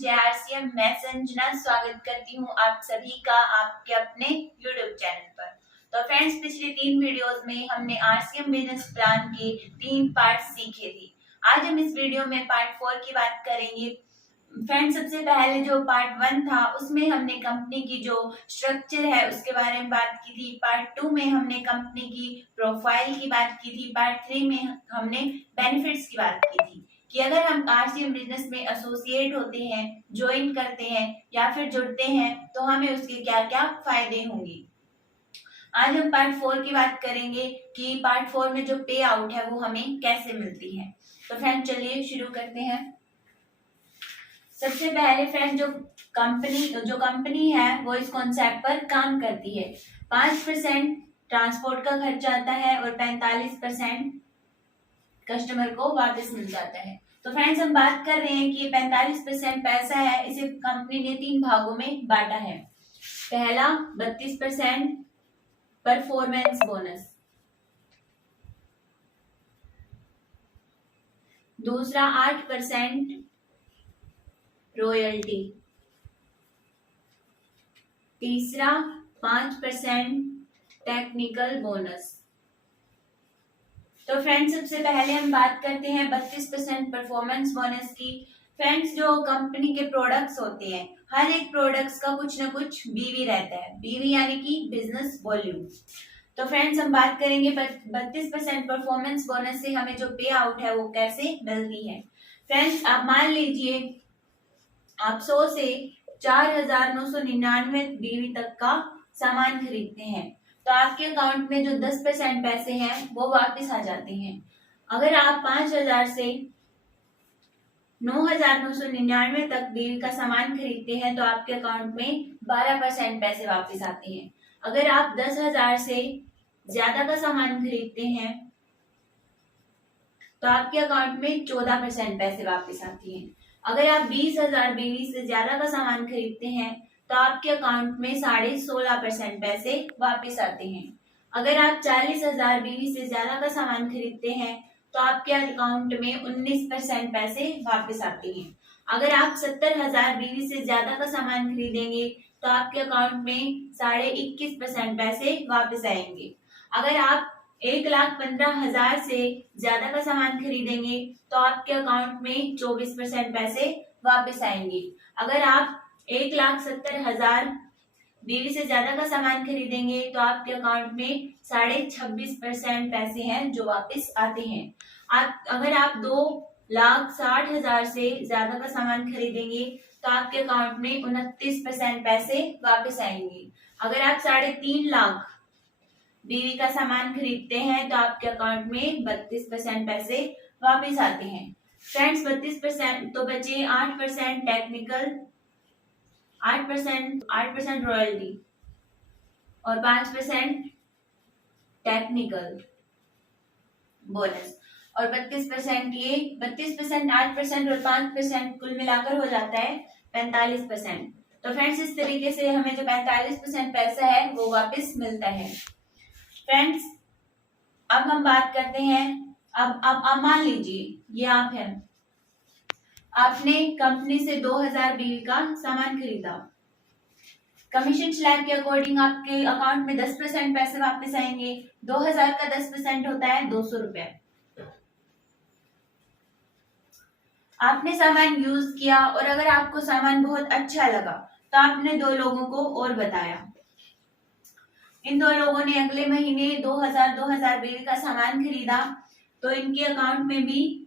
जय आरसीएम। मैं संजना स्वागत करती हूँ आप सभी का आपके अपने यूट्यूब चैनल पर। तो फ्रेंड्स, पिछले 3 वीडियोस में हमने आरसीएम बिजनेस प्लान के 3 पार्ट सीखे थे। आज हम इस वीडियो में पार्ट 4 की बात करेंगे। फ्रेंड्स, सबसे पहले जो पार्ट 1 था उसमें हमने कंपनी की जो स्ट्रक्चर है उसके बारे में बात की थी। पार्ट 2 में हमने कंपनी की प्रोफाइल की बात की थी। पार्ट 3 में हमने बेनिफिट्स की बात की थी कि अगर हम आरसीएम बिजनेस में एसोसिएट होते हैं, ज्वाइन करते हैं या फिर जुड़ते हैं तो हमें उसके क्या क्या फायदे होंगे। आज हम पार्ट 4 की बात करेंगे कि पार्ट 4 में जो पे आउट है वो हमें कैसे मिलती है। तो फ्रेंड चलिए शुरू करते हैं। सबसे पहले फ्रेंड, जो कंपनी है वो इस कॉन्सेप्ट पर काम करती है। 5% ट्रांसपोर्ट का खर्चा आता है और 45% कस्टमर को वापस मिल जाता है। तो फ्रेंड्स, हम बात कर रहे हैं कि 45% पैसा है, इसे कंपनी ने 3 भागों में बांटा है। पहला 32% परफॉर्मेंस बोनस, दूसरा 8% रॉयल्टी, तीसरा 5% टेक्निकल बोनस। तो फ्रेंड्स, सबसे पहले हम बात करते हैं 32% परफॉर्मेंस बोनस की। फ्रेंड्स, जो कंपनी के प्रोडक्ट्स होते हैं, हर एक प्रोडक्ट्स का कुछ ना कुछ बीवी रहता है। बीवी यानी कि बिजनेस वॉल्यूम। तो फ्रेंड्स, हम बात करेंगे 32% परफॉर्मेंस बोनस से हमें जो पे आउट है वो कैसे मिलती है। फ्रेंड्स, आप मान लीजिए आप 100 से 4,999 बीवी तक का सामान खरीदते हैं तो आपके अकाउंट में जो 10% पैसे हैं वो वापस आ जाते हैं। अगर आप 5,000 से 9,999 तक बीवी का सामान खरीदते हैं तो आपके अकाउंट में 12% पैसे वापस आते हैं। अगर आप 10,000 से ज्यादा का सामान खरीदते हैं तो आपके अकाउंट में 14% पैसे वापस आते हैं। अगर आप 20,000 बीवी से ज्यादा का सामान खरीदते हैं तो आपके अकाउंट में 16.5% पैसे वापस आते हैं। अगर आप 40,000 बीवी से ज्यादा का सामान खरीदते हैं तो आपके अकाउंट में 19% पैसे वापस आते हैं। अगर आप 70,000 बीवी से ज्यादा का सामान खरीदेंगे तो आपके अकाउंट में 21.5% पैसे वापस आएंगे। अगर आप 1,15,000 से ज्यादा का सामान खरीदेंगे तो आपके अकाउंट में 24% पैसे वापस आएंगे। अगर आप 1,70,000 बीवी से ज्यादा का सामान खरीदेंगे तो आपके अकाउंट में 26.5% पैसे हैं जो वापस आते हैं। अगर आप 2,60,000 से ज्यादा का सामान खरीदेंगे तो आपके अकाउंट में 29% पैसे वापस आएंगे। अगर आप 3.5 लाख बीवी का सामान खरीदते हैं तो आपके अकाउंट में 32% पैसे वापस आते हैं। फ्रेंड्स, 32% तो बचे 8% टेक्निकल, 8% रॉयल्टी और 5% टेक्निकल बोनस और 32% ये 32%, 8% और 5% कुल मिलाकर हो जाता है 45%। तो फ्रेंड्स, इस तरीके से हमें जो 45% पैसा है वो वापस मिलता है। फ्रेंड्स, अब हम बात करते हैं। अब मान लीजिए ये आप हैं, आपने कंपनी से 2,000 बीवी का सामान खरीदा। कमीशन स्लैब के अकॉर्डिंग आपके अकाउंट में 10% पैसे वापस आएंगे। 2,000 का 10% होता है 200 रुपए। आपने सामान यूज किया और अगर आपको सामान बहुत अच्छा लगा तो आपने 2 लोगों को और बताया। इन 2 लोगों ने अगले महीने 2,000 बीवी का सामान खरीदा तो इनके अकाउंट में भी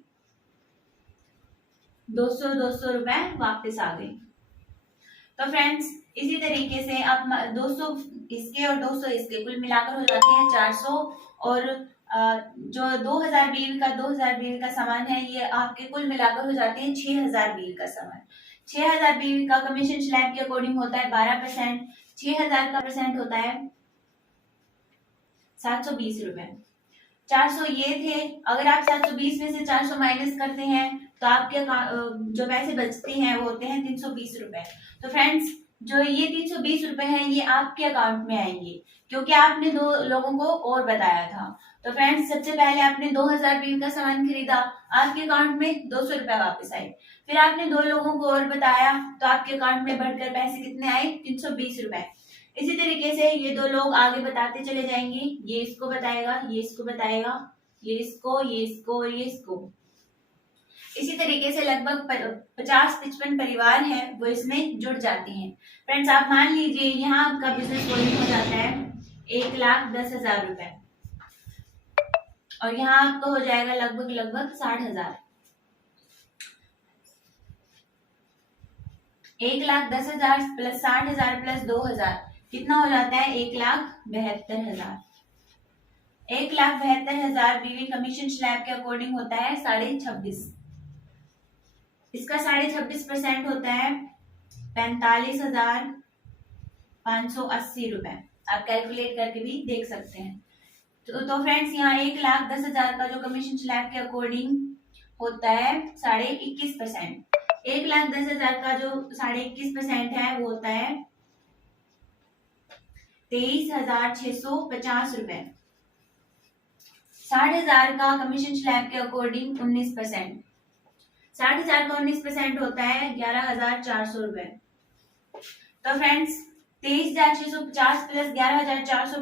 200 रुपए वापस आ गए। तो फ्रेंड्स, इसी तरीके से अब 200 इसके और 200 इसके कुल मिलाकर हो जाते हैं 400 और जो 2,000 बीवी का सामान है ये आपके कुल मिलाकर हो जाते हैं 6,000 बीवी का सामान। 6,000 बीवी का कमीशन स्लैब के अकॉर्डिंग होता है 12%। 6,000 का परसेंट होता है 720 रुपए। 400 ये थे। अगर आप 720 में से 400 माइनस करते हैं तो आपके जो पैसे बचते हैं वो होते हैं 320 रुपए। तो फ्रेंड्स, जो ये 320 रुपए हैं ये आपके अकाउंट में आएंगे क्योंकि आपने 2 लोगों को और बताया था। तो फ्रेंड्स, सबसे पहले आपने 2,000 बीवी का सामान खरीदा, आपके अकाउंट में 200 रुपए वापस आए। फिर आपने 2 लोगों को और बताया तो आपके अकाउंट में बढ़कर पैसे कितने आए, 320 रुपए। इसी तरीके से ये 2 लोग आगे बताते चले जाएंगे, ये इसको बताएगा, ये इसको बताएगा, ये इसको, ये इसको और ये इसको। इसी तरीके से लगभग 50-55 परिवार हैं वो इसमें जुड़ जाते हैं। फ्रेंड्स आप मान लीजिए यहाँ आपका बिजनेस वॉल्यूम हो जाता है 1,10,000 रुपए और यहाँ आपका हो जाएगा लगभग 60,000। 1,10,000 प्लस 60,000 प्लस 2,000 कितना हो जाता है, 1,72,000। 1,72,000 बीवी कमीशन स्लैब के अकॉर्डिंग होता है 26.5। इसका 26.5% होता है 45,580 रुपए। आप कैलकुलेट करके भी देख सकते हैं। तो फ्रेंड्स यहाँ 1,10,000 का जो कमीशन स्लैब के अकॉर्डिंग होता है 21.5%। 1,10,000 का जो 21.5% है वो होता है 23,650 रुपए। 60,000 का कमीशन स्लैब के अकॉर्डिंग 19%। 60,000 का 19% होता है 11,400 रुपए। तो फ्रेंड्स 23,650 प्लस 11,400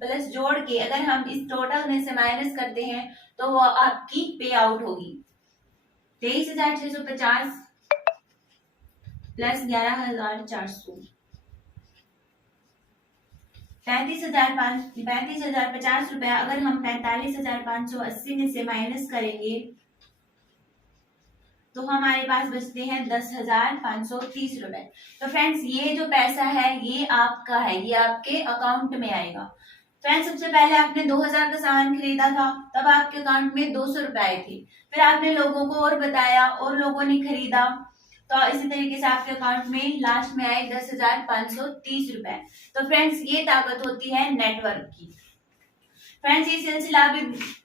प्लस जोड़ के अगर हम इस टोटल में से माइनस करते हैं तो वो आपकी पे आउट होगी 23,650 प्लस 11,400 35,050 रुपए। अगर हम 45,580 में से माइनस करेंगे तो हमारे पास बचते हैं 10,530 रुपए। तो फ्रेंड्स ये जो पैसा है ये आपका है, ये आपके अकाउंट में आएगा। फ्रेंड्स सबसे पहले आपने 2,000 का सामान खरीदा था तब आपके अकाउंट में 200 रुपए आए थे। फिर आपने लोगों को और बताया और लोगों ने खरीदा तो इसी तरीके से आपके अकाउंट में लास्ट में आए 10,530 रुपए। तो फ्रेंड्स ये ताकत होती है नेटवर्क की। फ्रेंड्स ये सिलसिला अभी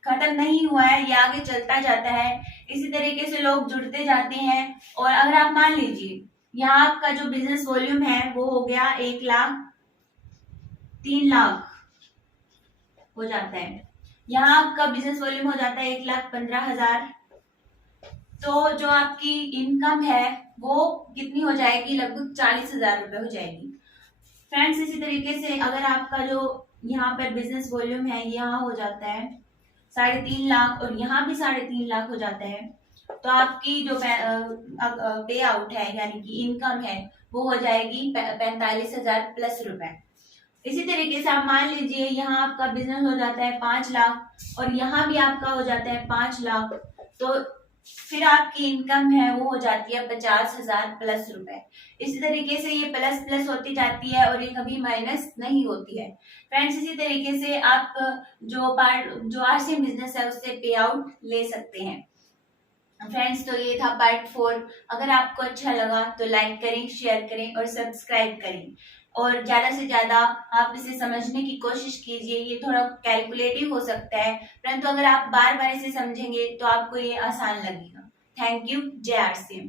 खत्म नहीं हुआ है, ये आगे चलता जाता है। इसी तरीके से लोग जुड़ते जाते हैं और अगर आप मान लीजिए यहाँ आपका जो बिजनेस वॉल्यूम है वो हो गया 1,03,00,000 हो जाता है। यहाँ आपका बिजनेस वॉल्यूम हो जाता है 1,15,000। तो जो आपकी इनकम है वो कितनी हो जाएगी, लगभग 40,000 रुपए हो जाएगी। फ्रेंड्स इसी तरीके से अगर आपका जो यहाँ पर बिजनेस वॉल्यूम है यहाँ हो जाता है 3.5 लाख और यहाँ भी 3.5 लाख हो जाता है तो आपकी जो पे आउट है यानी कि इनकम है वो हो जाएगी 45,000 प्लस रुपए। इसी तरीके से आप मान लीजिए यहाँ आपका बिजनेस हो जाता है 5 लाख और यहाँ भी आपका हो जाता है 5 लाख तो फिर आपकी इनकम है वो हो जाती है 50,000 प्लस रुपए। इसी तरीके से ये प्लस प्लस होती जाती है और ये कभी माइनस नहीं होती है। फ्रेंड्स इसी तरीके से आप जो आरसीएम बिजनेस है उससे पे आउट ले सकते हैं। फ्रेंड्स तो ये था पार्ट 4। अगर आपको अच्छा लगा तो लाइक करें, शेयर करें और सब्सक्राइब करें और ज्यादा से ज्यादा आप इसे समझने की कोशिश कीजिए। ये थोड़ा कैलकुलेटिव हो सकता है परंतु अगर आप बार बार इसे समझेंगे तो आपको ये आसान लगेगा। Thank you. जय आरसीएम।